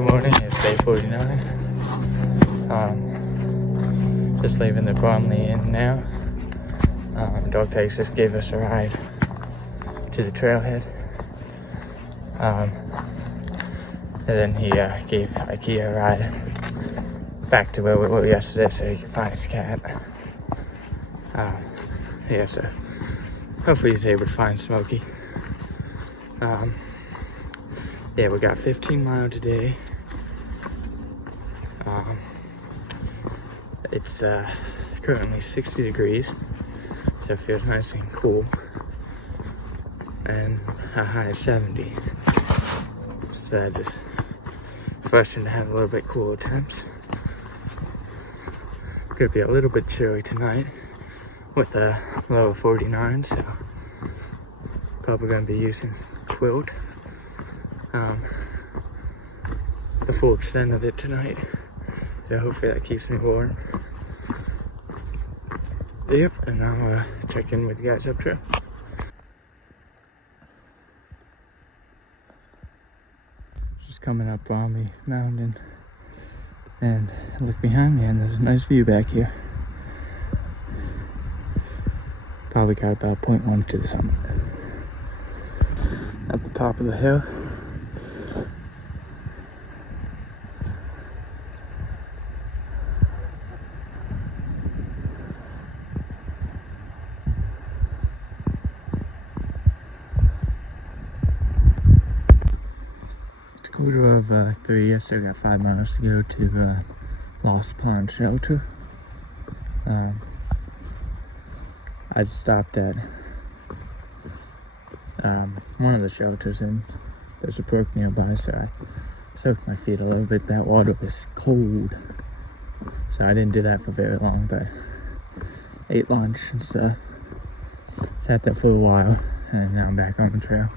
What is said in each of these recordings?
Good morning, it's day 49. Just leaving the Bromley Inn now. Dog Tags just gave us a ride to the trailhead. And then he gave IKEA a ride back to where we were yesterday so he could find his cat. Yeah, so hopefully he's able to find Smokey. Yeah, we got 15 miles today. It's currently 60 degrees, so it feels nice and cool, and a high of 70. So that is refreshing to have a little bit cooler temps. Could be a little bit chilly tonight with a low of 49, so probably going to be using quilt. The full extent of it tonight, so hopefully that keeps me warm. Yep, and I'll check in with you guys up trail. Just coming up Bromley Mountain, and look behind me, and there's a nice view back here. Probably got about 0.1 to the summit. At the top of the hill. Quarter of 3, I still got 5 miles to go to Lost Pond Shelter. I just stopped at one of the shelters, and there's a brook nearby, so I soaked my feet a little bit. That water was cold, so I didn't do that for very long, but ate lunch and stuff. Sat there for a while, and now I'm back on the trail.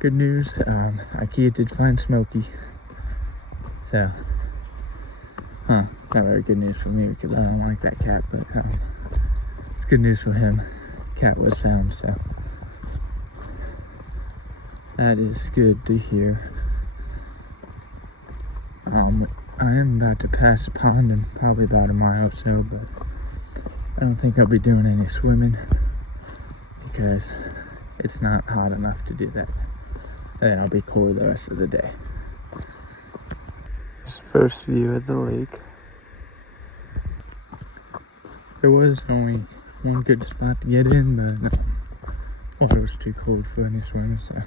Good news, IKEA did find Smokey. So, it's not very good news for me because I don't like that cat, but it's good news for him. Cat was found, so that is good to hear. I am about to pass a pond in probably about a mile or so, but I don't think I'll be doing any swimming because it's not hot enough to do that. And then I'll be cold the rest of the day. This first view of the lake. There was only one good spot to get in, but water was too cold for any swimming, so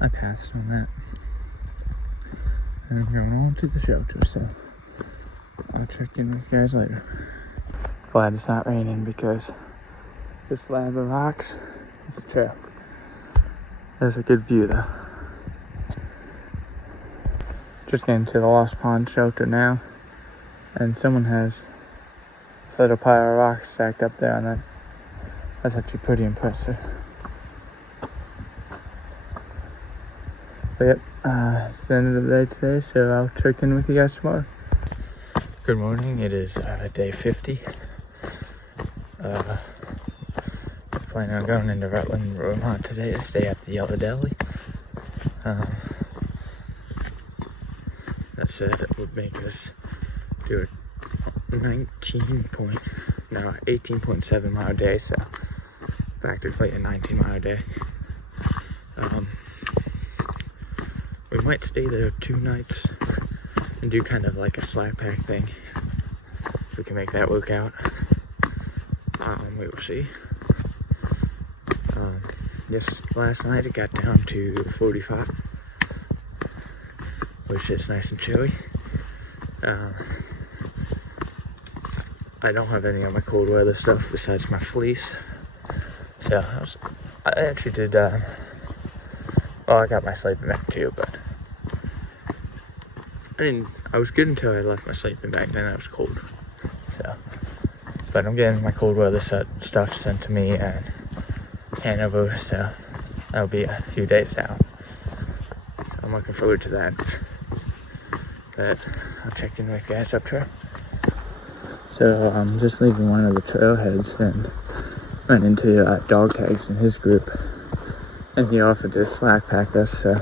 I passed on that. And I'm going on to the shelter, so I'll check in with you guys later. Glad it's not raining because this slab of rocks is a trail. There's a good view though. Just getting to the Lost Pond Shelter now, and someone has this little pile of rocks stacked up there, and that's actually pretty impressive. But yep, it's the end of the day today, so I'll check in with you guys tomorrow. Good morning, it is day 50. Planning on going into Rutland, Vermont today to stay at the Yellow Deli. That said, it would make us do a 18.7 mile day, so practically a 19 mile day. We might stay there 2 nights and do kind of like a slack pack thing. If we can make that work out, we will see. This last night it got down to 45, which is nice and chilly. I don't have any of my cold weather stuff besides my fleece, so I actually did, well, I got my sleeping bag too, but I was good until I left my sleeping bag, then I was cold, so, but I'm getting my cold weather stuff sent to me and Hanover, so that'll be a few days out, so I'm looking forward to that. But I'll check in with you guys up trail. So I'm just leaving one of the trailheads and ran into Dog Tags and his group, And he also just slack packed us, so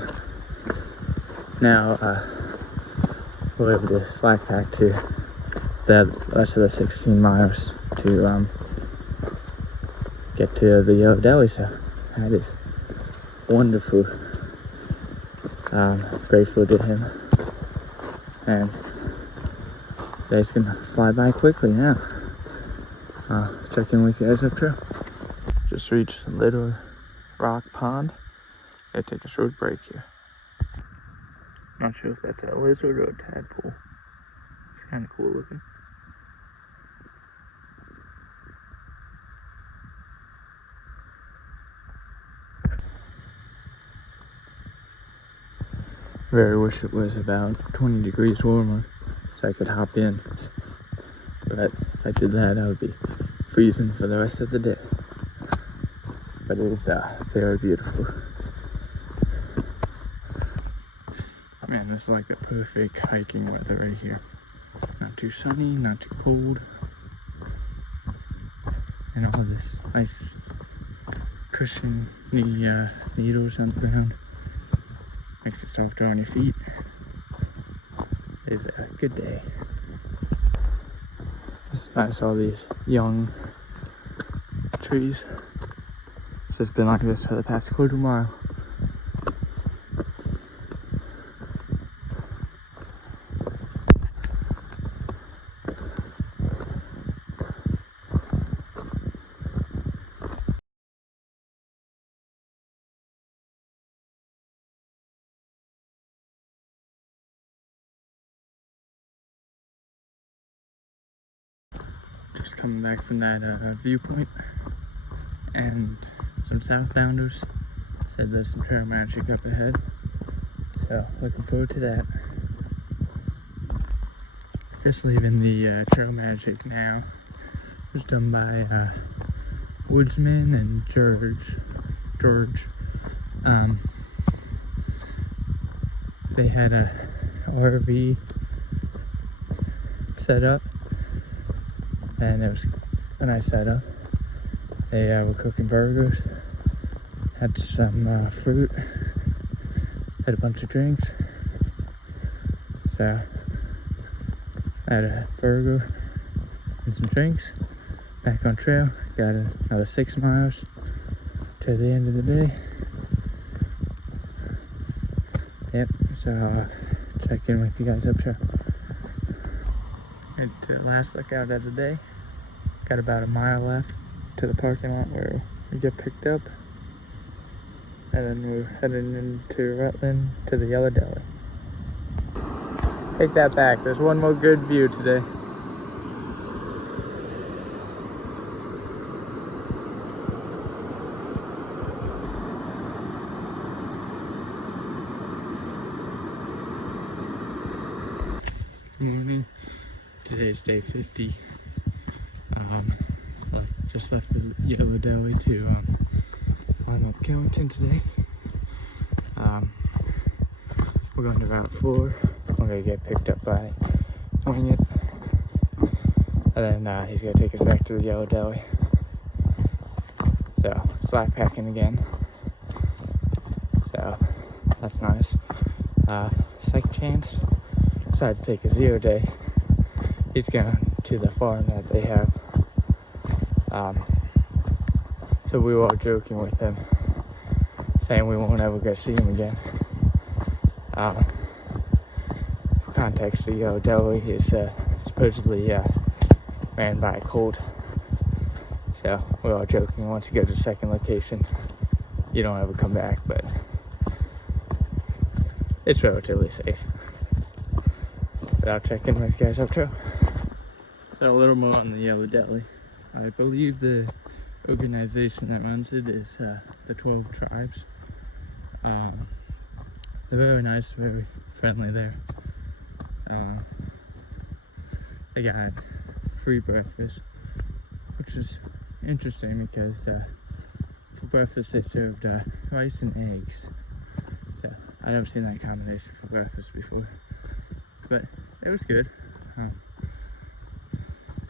now we're able to slack pack to the rest of the 16 miles to get to the Yellow Deli. So that is wonderful. Grateful to him, and day's gonna fly by quickly now. Check in with you guys up trail. Just reached Little Rock Pond. Gotta take a short break here. Not sure if that's a lizard or a tadpole. It's kind of cool looking. Very wish it was about 20 degrees warmer so I could hop in. But if I did that, I would be freezing for the rest of the day. But it is very beautiful. Man, this is like the perfect hiking weather right here. Not too sunny, not too cold. And all this nice cushiony needles on the ground. Makes it softer on your feet. It is a good day. It's nice, all these young trees. It's just been like this for the past quarter mile. Just coming back from that viewpoint, and some southbounders said there's some trail magic up ahead, so looking forward to that. Just leaving the trail magic now. It was done by Woodsman and George. They had a RV set up, and it was a nice setup. They were cooking burgers, had some fruit, had a bunch of drinks. So I had a burger and some drinks. Back on trail, got another 6 miles to the end of the day. Yep, so check in with you guys up trail. It's the last look out of the day. Got about a mile left to the parking lot where we get picked up, and then we're heading into Rutland to the Yellow Deli. Take that back, there's one more good view today. Good morning. Today's day 50. Just left the Yellow Deli to climb up Killington today. We're going to Route 4. We're going to get picked up by Wing It. And then he's going to take us back to the Yellow Deli. So, slack packing again. So, that's nice. Second chance, decided to take a 0 day. He's going to the farm that they have. So we were all joking with him, saying we won't ever go see him again. For context, the Yellow Deli is supposedly ran by a cult. So we're all joking, once you go to the second location, you don't ever come back, but it's relatively safe. But I'll check in with you guys up trail. So a little more on the Yellow Deli. I believe the organization that runs it is the 12 Tribes. They're very nice, very friendly there. They got free breakfast, which is interesting because for breakfast they served rice and eggs. So I've never seen that combination for breakfast before, but it was good.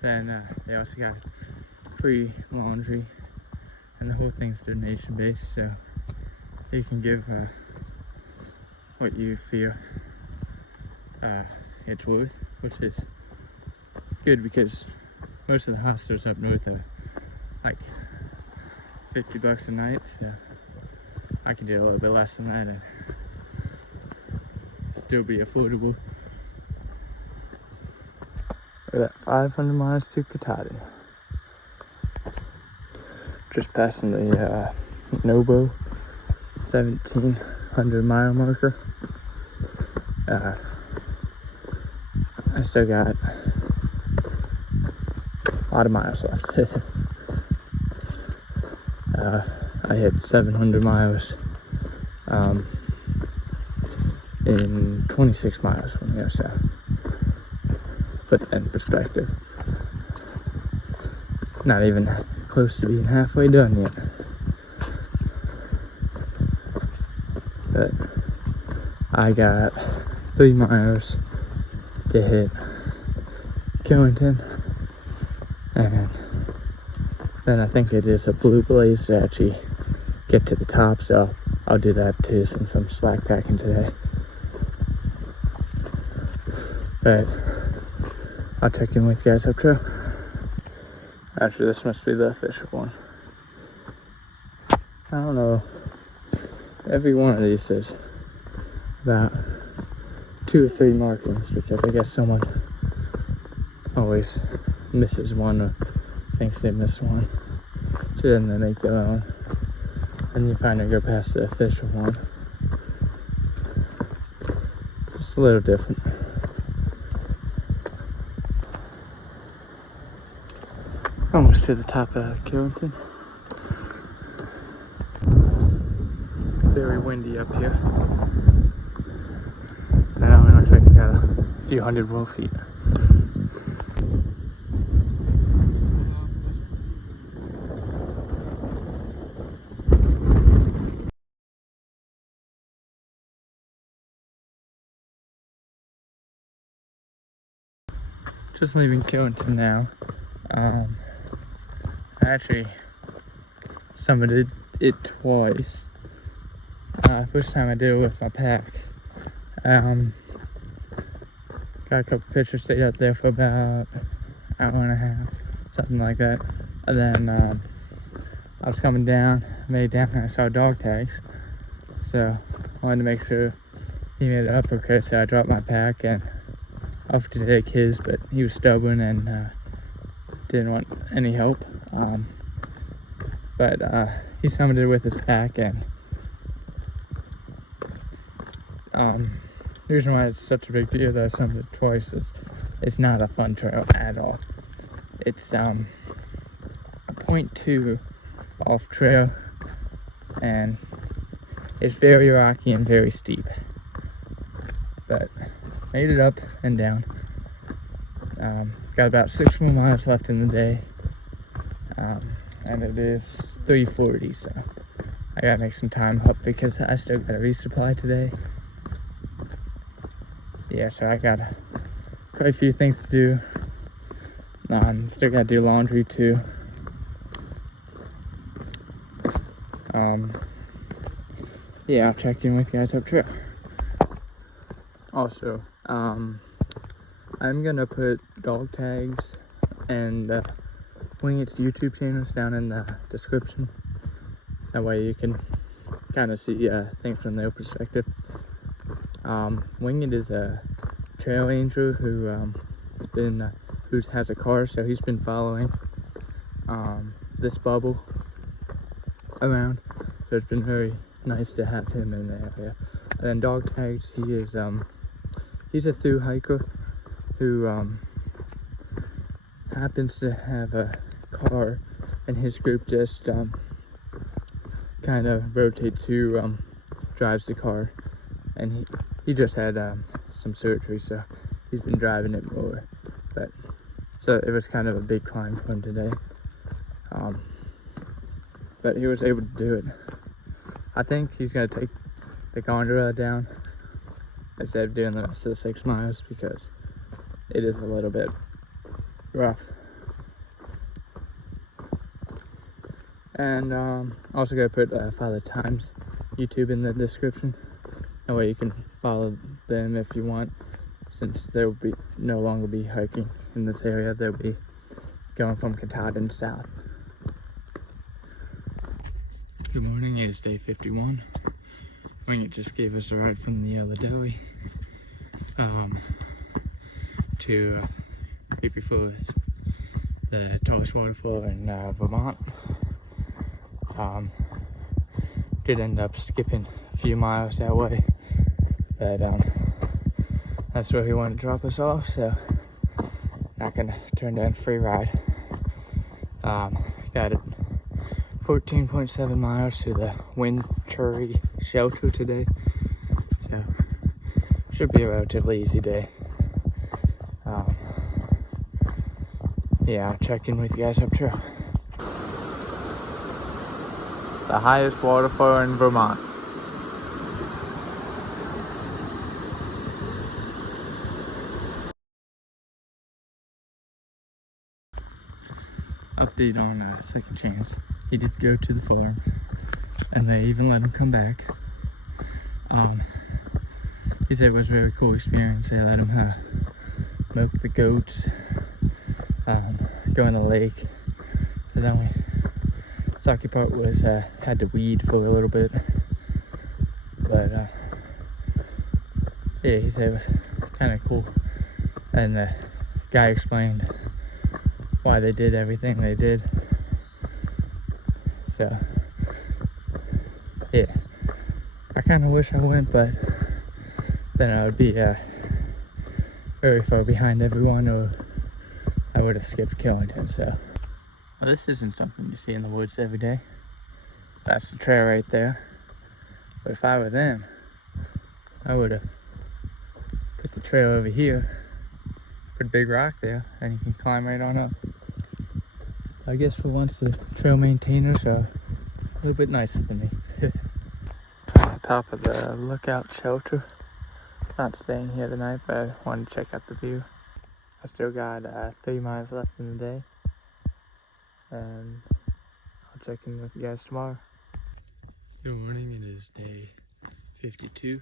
Then they also got free laundry, and the whole thing's donation based, so you can give what you feel it's worth, which is good because most of the hostels up north are like $50 a night, so I can do a little bit less than that and still be affordable. We're at 500 miles to Katahdin. Just passing the Nobo 1700 mile marker. I still got a lot of miles left. I hit 700 miles in 26 miles from here, so put that in perspective. Not even close to being halfway done yet. But I got 3 miles to hit Killington, and then I think it is a Blue Blaze to actually get to the top, so I'll do that too since I'm slack packing today. But I'll check in with you guys up trail. Actually, this must be the official one. I don't know. Every one of these is about 2 or 3 markings because I guess someone always misses one or thinks they missed one. So then they make their own. And you finally go past the official one. Just a little different. Almost to the top of Killington. Very windy up here. Now it looks like it got a few hundred more feet. Just leaving Killington now. I actually summited it twice. First time I did it with my pack. Got a couple pictures, stayed up there for about an hour and a half, something like that. And then I was coming down, made it down, and I saw dog tags. So I wanted to make sure he made it up okay, so I dropped my pack and offered to take his, but he was stubborn and didn't want any help. But he summited with his pack, and the reason why it's such a big deal that I summited twice is it's not a fun trail at all. It's a 0.2 off trail, and it's very rocky and very steep. But made it up and down. Got about 6 more miles left in the day, and it is 3:40, so I gotta make some time up because I still gotta resupply today. Yeah, so I got quite a few things to do. Still gotta do laundry too. Yeah, I'll check in with you guys up trail. Also, I'm gonna put dog tags and Wingit's YouTube channels down in the description. That way you can kind of see things from their perspective. Wingit is a trail angel who has a car, so he's been following this bubble around. So it's been very nice to have him in the area. And then dog tags, he is he's a thru hiker who happens to have a car, and his group just kind of rotates who drives the car, and he just had some surgery, so he's been driving it more. But so it was kind of a big climb for him today, but he was able to do it. I think he's gonna take the gondola down instead of doing the rest of the 6 miles because it is a little bit rough. And also gotta put Father Time's YouTube in the description. That way you can follow them if you want, since there will be no longer be hiking in this area. They'll be going from Katahdin south. Good morning, it is day 51. Wingit just gave us a ride from the Yellow Deli to Creepy Falls, the tallest waterfall in Vermont. Did end up skipping a few miles that way, but that's where he wanted to drop us off, so not gonna turn down a free ride. Got it 14.7 miles to the Windturry shelter today, so should be a relatively easy day. Yeah, I'll check in with you guys up trail. The highest waterfall in Vermont. Update on Second Chance. He did go to the farm, and they even let him come back. He said it was a really cool experience. They let him milk the goats, go in the lake. And then the sucky part was had to weed for a little bit, but yeah, he said it was kind of cool. And the guy explained why they did everything they did. So yeah, I kind of wish I went, but then I would be very far behind everyone, or I would have skipped Killington. So well, this isn't something you see in the woods every day. That's the trail right there. But if I were them, I would have put the trail over here, put a big rock there, and you can climb right on up. I guess for once the trail maintainers are a little bit nicer than me. On top of the lookout shelter. Not staying here tonight, but I wanted to check out the view. I still got 3 miles left in the day, and I'll check in with you guys tomorrow. Good morning, it is day 52.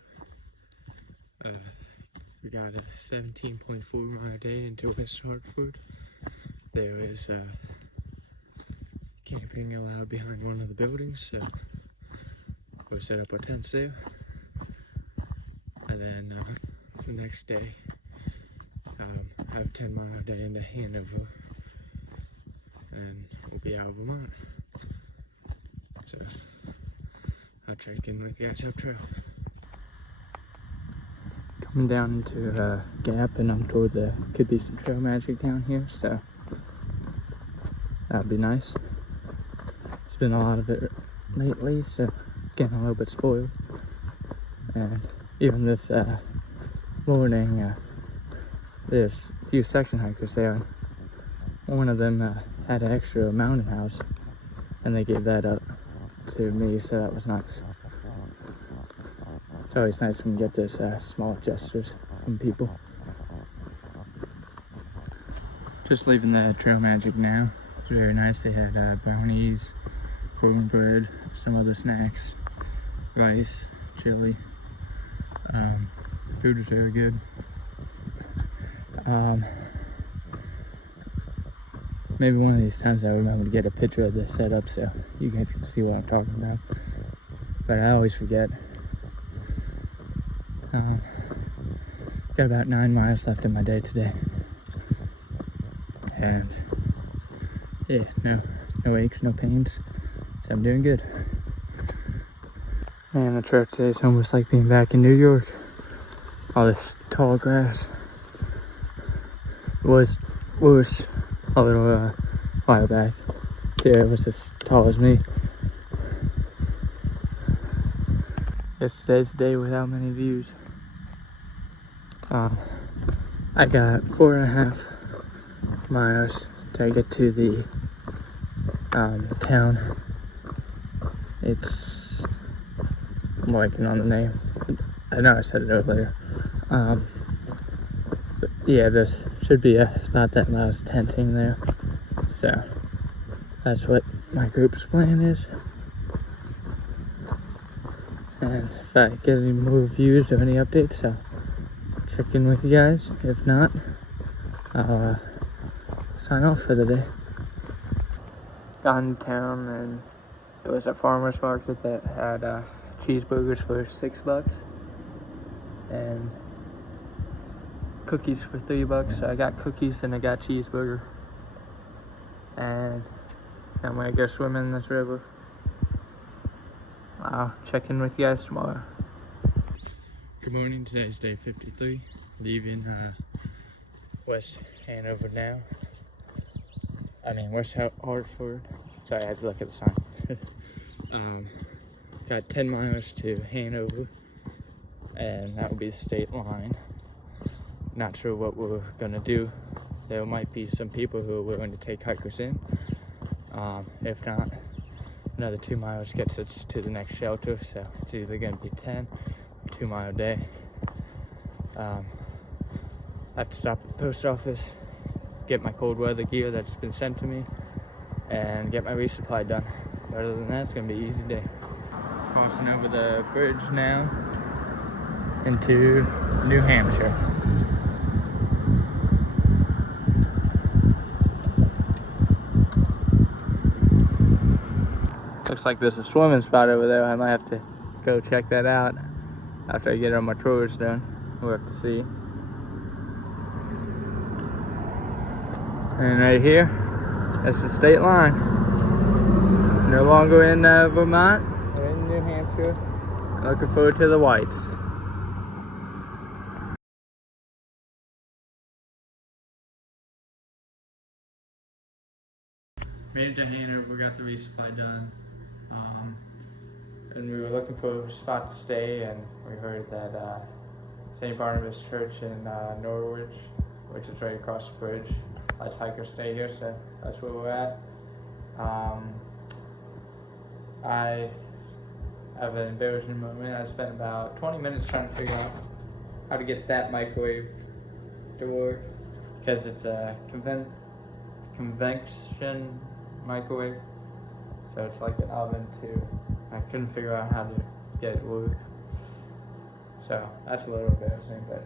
We got a 17.4 mile day into West Hartford. There is camping allowed behind one of the buildings, so we'll set up our tents there. And then the next day, I have a 10-mile day into Hanover, and we'll be out of Vermont. So I'll check in with you guys up trail. Coming down into a gap, and I'm told there could be some trail magic down here, so that'd be nice. There's been a lot of it lately, so getting a little bit spoiled. And even this morning, there's a few section hikers there. One of them had an extra mountain house, and they gave that up to me, so that was nice. It's always nice when you get those small gestures from people. Just leaving the trail magic now. It's very nice. They had brownies, cornbread, some other snacks, rice, chili. The food was very good. Maybe one of these times I remember to get a picture of this setup so you guys can see what I'm talking about. But I always forget. Got about 9 miles left in my day today. And yeah, no aches, no pains. So I'm doing good. Man, the trail today is almost like being back in New York. All this tall grass. It was worse a little while back. Yeah, it was as tall as me. Yesterday's a day without many views. I got 4.5 miles to get to the town. It's, I'm blanking on the name. I know I said it earlier. But yeah, this should be a spot that allows tenting there. So that's what my group's plan is. And if I get any more reviews or any updates, I'll check in with you guys. If not, I'll sign off for the day. Got in town and there was a farmer's market that had cheeseburgers for $6 and cookies for $3. So I got cookies and I got cheeseburger. And I'm gonna go swimming in this river. I'll check in with you guys tomorrow. Good morning, today's day 53. Leaving West Hanover now. West Hartford. Sorry, I had to look at the sign. Got 10 miles to Hanover, and that will be the state line. Not sure what we're gonna do. There might be some people who are willing to take hikers in. If not, another 2 miles gets us to the next shelter, so it's either gonna be 10 or 2 mile day. I have to stop at the post office, get my cold weather gear that's been sent to me, and get my resupply done. But other than that, it's gonna be an easy day. Crossing over the bridge now into New Hampshire. Looks like there's a swimming spot over there. I might have to go check that out after I get all my chores done. We'll have to see. And right here, that's the state line. No longer in Vermont, we're in New Hampshire. Looking forward to the whites. Made it to Hanover, got the resupply done. And we were looking for a spot to stay, and we heard that St. Barnabas Church in Norwich, which is right across the bridge, lets hikers stay here, so that's where we're at. I have an embarrassing moment. I spent about 20 minutes trying to figure out how to get that microwave to work, because it's a convection microwave, so it's like an oven too. I couldn't figure out how to get it to work, so that's a little embarrassing, but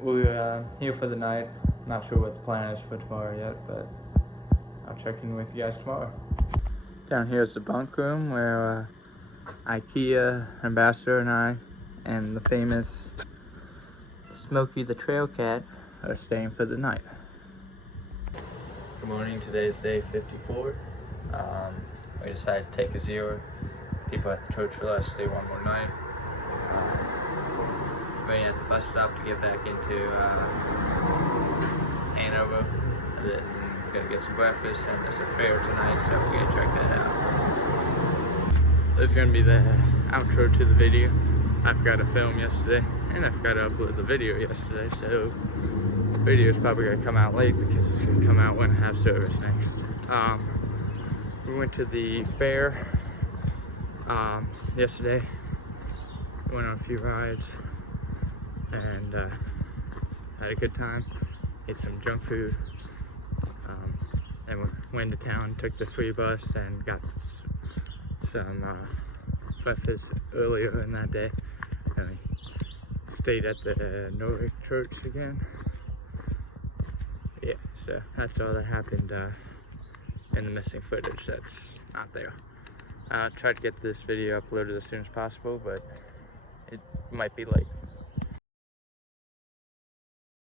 we're here for the night. Not sure what the plan is for tomorrow yet, but I'll check in with you guys tomorrow. Down here is the bunk room where IKEA ambassador and I and the famous Smokey the Trail Cat are staying for the night. Good morning, today's day 54. We decided to take a zero. People at the church for us, stay one more night. Waiting at the bus stop to get back into Hanover. And then we're gonna get some breakfast, and there's a fair tonight, so we're gonna check that out. This is gonna be the outro to the video. I forgot to film yesterday, and I forgot to upload the video yesterday, so the video is probably gonna come out late because it's gonna come out when I have service next. We went to the fair yesterday, went on a few rides, and had a good time. Ate some junk food, and went to town, took the free bus, and got some breakfast earlier in that day. And we stayed at the Norwich Church again. Yeah, so that's all that happened in the missing footage that's not there. Tried to get this video uploaded as soon as possible, but it might be late.